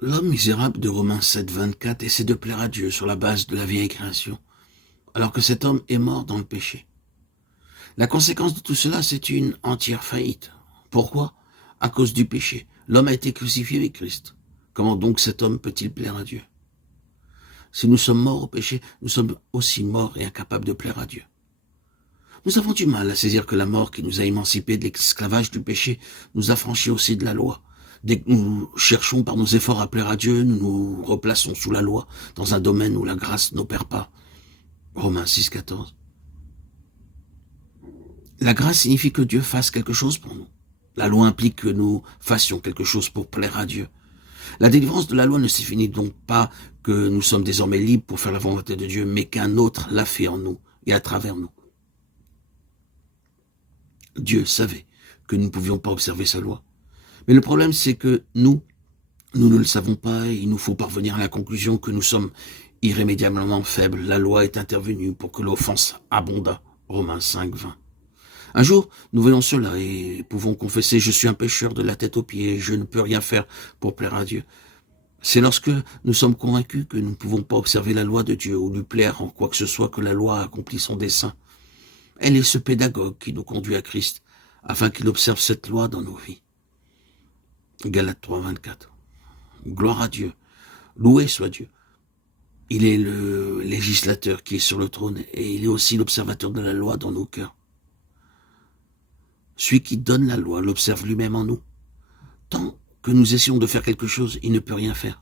L'homme misérable de Romains 7, 24 essaie de plaire à Dieu sur la base de la vieille création, alors que cet homme est mort dans le péché. La conséquence de tout cela, c'est une entière faillite. Pourquoi? À cause du péché. L'homme a été crucifié avec Christ. Comment donc cet homme peut-il plaire à Dieu? Si nous sommes morts au péché, nous sommes aussi morts et incapables de plaire à Dieu. Nous avons du mal à saisir que la mort qui nous a émancipés de l'esclavage du péché nous a franchis aussi de la loi. Dès que nous cherchons par nos efforts à plaire à Dieu, nous nous replaçons sous la loi, dans un domaine où la grâce n'opère pas. Romains 6, 14. La grâce signifie que Dieu fasse quelque chose pour nous. La loi implique que nous fassions quelque chose pour plaire à Dieu. La délivrance de la loi ne signifie donc pas que nous sommes désormais libres pour faire la volonté de Dieu, mais qu'un autre l'a fait en nous et à travers nous. Dieu savait que nous ne pouvions pas observer sa loi. Mais le problème, c'est que nous ne le savons pas et il nous faut parvenir à la conclusion que nous sommes irrémédiablement faibles. La loi est intervenue pour que l'offense abondât. Romains 5, 20. Un jour, nous voyons cela et pouvons confesser « Je suis un pécheur de la tête aux pieds, je ne peux rien faire pour plaire à Dieu ». C'est lorsque nous sommes convaincus que nous ne pouvons pas observer la loi de Dieu ou lui plaire en quoi que ce soit que la loi a accompli son dessein. Elle est ce pédagogue qui nous conduit à Christ, afin qu'il observe cette loi dans nos vies. Galates 3, 24. Gloire à Dieu, loué soit Dieu. Il est le législateur qui est sur le trône et il est aussi l'observateur de la loi dans nos cœurs. Celui qui donne la loi l'observe lui-même en nous. Tant que nous essayons de faire quelque chose, il ne peut rien faire.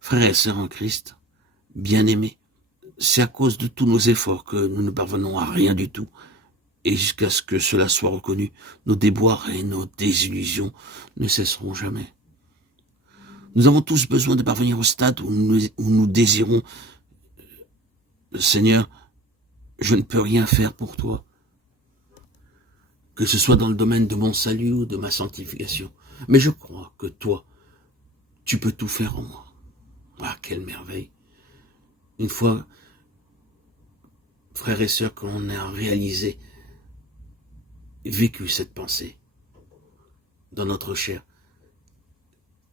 Frères et sœurs en Christ, bien-aimés, c'est à cause de tous nos efforts que nous ne parvenons à rien du tout. Et jusqu'à ce que cela soit reconnu, nos déboires et nos désillusions ne cesseront jamais. Nous avons tous besoin de parvenir au stade où nous désirons « Seigneur, je ne peux rien faire pour toi », que ce soit dans le domaine de mon salut ou de ma sanctification. Mais je crois que toi, tu peux tout faire en moi. Ah, quelle merveille! Une fois, frères et sœurs, qu'on a réalisé, vécu cette pensée dans notre chair,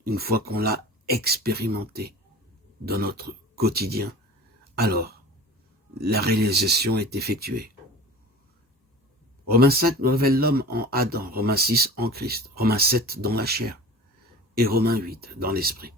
une fois qu'on l'a expérimenté dans notre quotidien, alors la réalisation est effectuée. Romains 5 nous révèle l'homme en Adam, Romains 6 en Christ, Romains 7 dans la chair et Romains 8 dans l'esprit.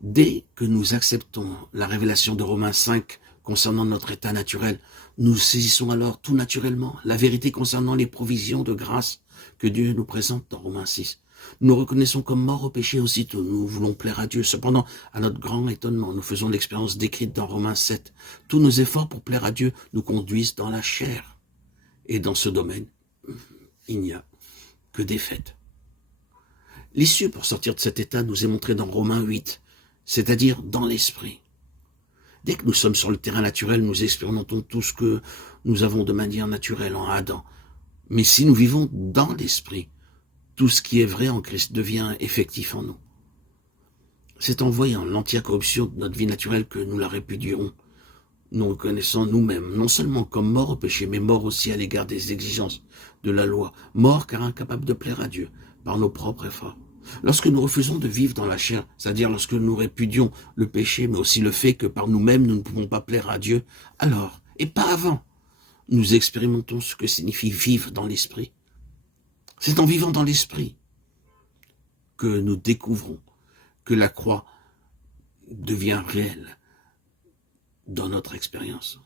Dès que nous acceptons la révélation de Romains 5 concernant notre état naturel, nous saisissons alors tout naturellement la vérité concernant les provisions de grâce que Dieu nous présente dans Romains 6. Nous reconnaissons comme morts au péché aussitôt, nous voulons plaire à Dieu. Cependant, à notre grand étonnement, nous faisons l'expérience décrite dans Romains 7. Tous nos efforts pour plaire à Dieu nous conduisent dans la chair. Et dans ce domaine, il n'y a que défaite. L'issue pour sortir de cet état nous est montrée dans Romains 8, c'est-à-dire dans l'esprit. Dès que nous sommes sur le terrain naturel, nous expérimentons tout ce que nous avons de manière naturelle en Adam. Mais si nous vivons dans l'esprit, tout ce qui est vrai en Christ devient effectif en nous. C'est en voyant l'entière corruption de notre vie naturelle que nous la répudierons, nous reconnaissant nous-mêmes, non seulement comme morts au péché, mais morts aussi à l'égard des exigences de la loi, morts car incapables de plaire à Dieu par nos propres efforts. Lorsque nous refusons de vivre dans la chair, c'est-à-dire lorsque nous répudions le péché, mais aussi le fait que par nous-mêmes nous ne pouvons pas plaire à Dieu, alors, et pas avant, nous expérimentons ce que signifie vivre dans l'esprit. C'est en vivant dans l'esprit que nous découvrons que la croix devient réelle dans notre expérience.